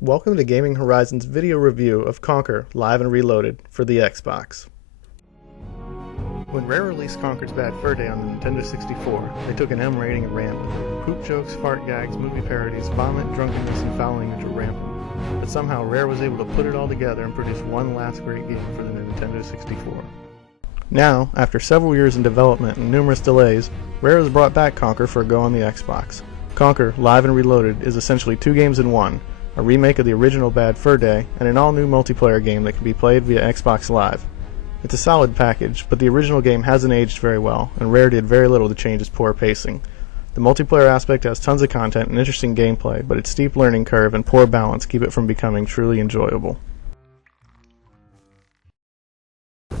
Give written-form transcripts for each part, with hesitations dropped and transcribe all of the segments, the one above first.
Welcome to Gaming Horizon's video review of Conker Live and Reloaded for the Xbox. When Rare released Conker's Bad Fur Day on the Nintendo 64, they took an M rating at random. Poop jokes, fart gags, movie parodies, vomit, drunkenness, and foul language were rampant. But somehow Rare was able to put it all together and produce one last great game for the Nintendo 64. Now, after several years in development and numerous delays, Rare has brought back Conker for a go on the Xbox. Conker Live and Reloaded is essentially two games in one, a remake of the original Bad Fur Day, and an all-new multiplayer game that can be played via Xbox Live. It's a solid package, but the original game hasn't aged very well, and Rare did very little to change its poor pacing. The multiplayer aspect has tons of content and interesting gameplay, but its steep learning curve and poor balance keep it from becoming truly enjoyable.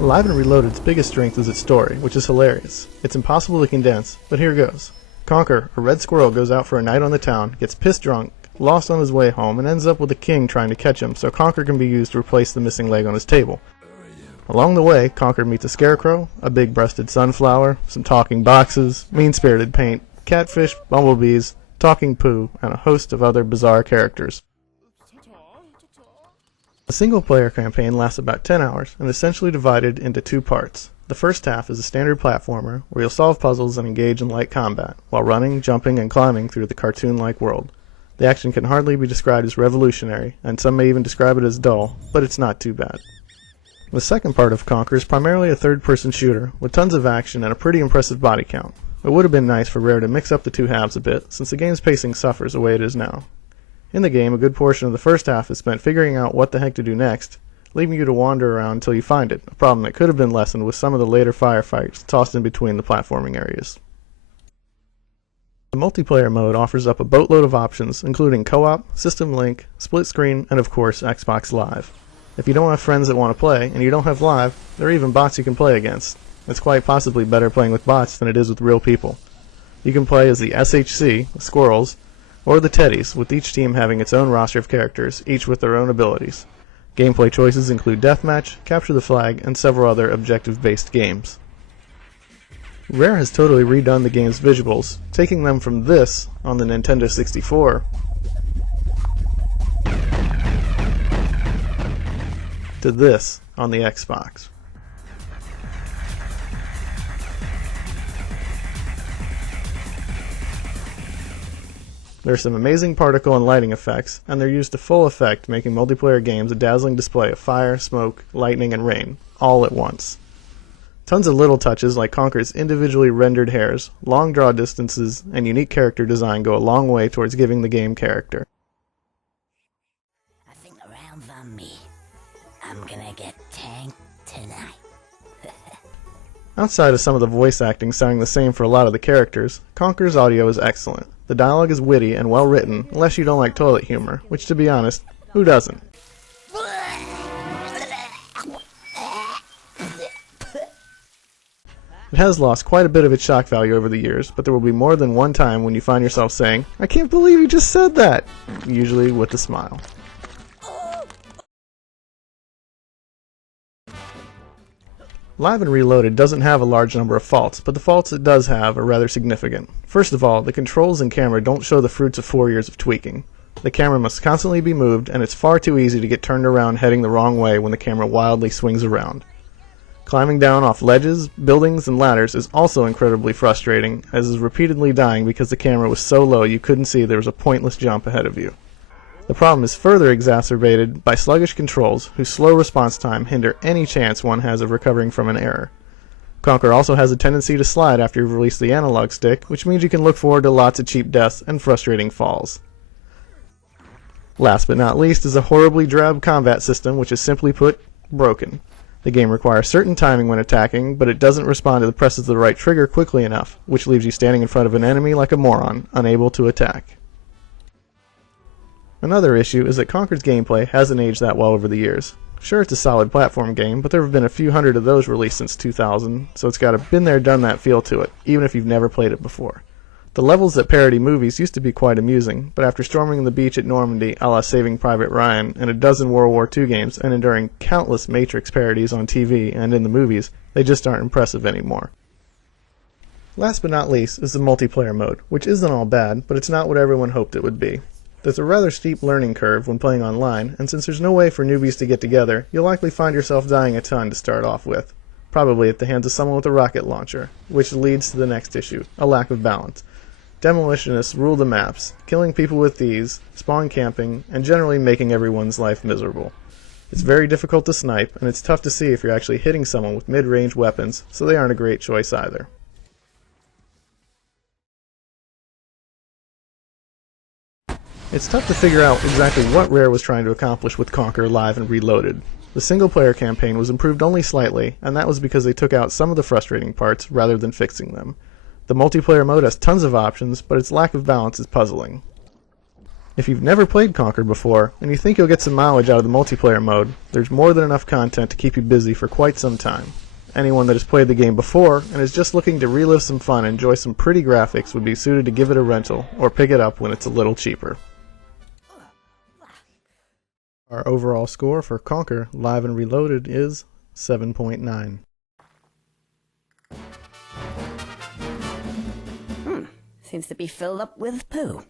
Live and Reloaded's biggest strength is its story, which is hilarious. It's impossible to condense, but here goes. Conker, a red squirrel, goes out for a night on the town, gets pissed drunk, lost on his way home, and ends up with the king trying to catch him so Conker can be used to replace the missing leg on his table. Along the way, Conker meets a scarecrow, a big-breasted sunflower, some talking boxes, mean-spirited paint, catfish, bumblebees, talking poo, and a host of other bizarre characters. The single-player campaign lasts about 10 hours and is essentially divided into two parts. The first half is a standard platformer where you'll solve puzzles and engage in light combat, while running, jumping, and climbing through the cartoon-like world. The action can hardly be described as revolutionary, and some may even describe it as dull, but it's not too bad. The second part of Conker is primarily a third-person shooter, with tons of action and a pretty impressive body count. It would have been nice for Rare to mix up the two halves a bit, since the game's pacing suffers the way it is now. In the game, a good portion of the first half is spent figuring out what the heck to do next, leaving you to wander around until you find it, a problem that could have been lessened with some of the later firefights tossed in between the platforming areas. The multiplayer mode offers up a boatload of options, including co-op, system link, split screen, and of course Xbox Live. If you don't have friends that want to play, and you don't have Live, there are even bots you can play against. It's quite possibly better playing with bots than it is with real people. You can play as the SHC, the Squirrels, or the Teddies, with each team having its own roster of characters, each with their own abilities. Gameplay choices include Deathmatch, Capture the Flag, and several other objective-based games. Rare has totally redone the game's visuals, taking them from this on the Nintendo 64 to this on the Xbox. There are some amazing particle and lighting effects, and they're used to full effect, making multiplayer games a dazzling display of fire, smoke, lightning, and rain, all at once. Tons of little touches like Conker's individually rendered hairs, long draw distances, and unique character design go a long way towards giving the game character. I think the round's on me. I'm gonna get tanked tonight. Outside of some of the voice acting sounding the same for a lot of the characters, Conker's audio is excellent. The dialogue is witty and well written, unless you don't like toilet humor, which to be honest, who doesn't? It has lost quite a bit of its shock value over the years, but there will be more than one time when you find yourself saying, "I can't believe you just said that!" usually with a smile. Live and Reloaded doesn't have a large number of faults, but the faults it does have are rather significant. First of all, the controls and camera don't show the fruits of 4 years of tweaking. The camera must constantly be moved, and it's far too easy to get turned around heading the wrong way when the camera wildly swings around. Climbing down off ledges, buildings, and ladders is also incredibly frustrating, as is repeatedly dying because the camera was so low you couldn't see there was a pointless jump ahead of you. The problem is further exacerbated by sluggish controls, whose slow response time hinder any chance one has of recovering from an error. Conker also has a tendency to slide after you've released the analog stick, which means you can look forward to lots of cheap deaths and frustrating falls. Last but not least is a horribly drab combat system, which is simply put, broken. The game requires certain timing when attacking, but it doesn't respond to the presses of the right trigger quickly enough, which leaves you standing in front of an enemy like a moron, unable to attack. Another issue is that Conker's gameplay hasn't aged that well over the years. Sure, it's a solid platform game, but there have been a few hundred of those released since 2000, so it's got a been there done that feel to it, even if you've never played it before. The levels that parody movies used to be quite amusing, but after storming the beach at Normandy a la Saving Private Ryan and a dozen World War II games and enduring countless Matrix parodies on TV and in the movies, they just aren't impressive anymore. Last but not least is the multiplayer mode, which isn't all bad, but it's not what everyone hoped it would be. There's a rather steep learning curve when playing online, and since there's no way for newbies to get together, you'll likely find yourself dying a ton to start off with, probably at the hands of someone with a rocket launcher, which leads to the next issue, a lack of balance. Demolitionists rule the maps, killing people with these, spawn camping, and generally making everyone's life miserable. It's very difficult to snipe, and it's tough to see if you're actually hitting someone with mid-range weapons, so they aren't a great choice either. It's tough to figure out exactly what Rare was trying to accomplish with Conker Live and Reloaded. The single-player campaign was improved only slightly, and that was because they took out some of the frustrating parts rather than fixing them. The multiplayer mode has tons of options, but its lack of balance is puzzling. If you've never played Conker before, and you think you'll get some mileage out of the multiplayer mode, there's more than enough content to keep you busy for quite some time. Anyone that has played the game before and is just looking to relive some fun and enjoy some pretty graphics would be suited to give it a rental, or pick it up when it's a little cheaper. Our overall score for Conker Live and Reloaded is 7.9. Seems to be filled up with poo.